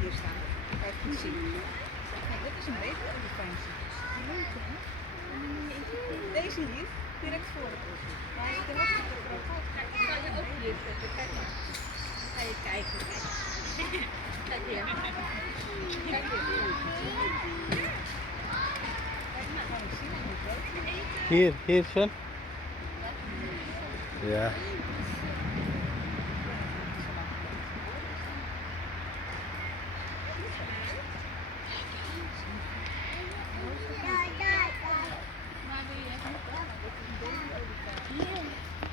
Hier staan. Kan je het goed zien? Nee, dit is een beter olifantje. Deze hier, direct voor. Maar hij zit er net op de groot uit. Kijk, ik kan je ook hier zetten. Kijk maar. Ga je kijken. Kijk hier. Kijk hier. Kijk maar, gaan we zien hoe groot hij is. Hier, Sven. Ja.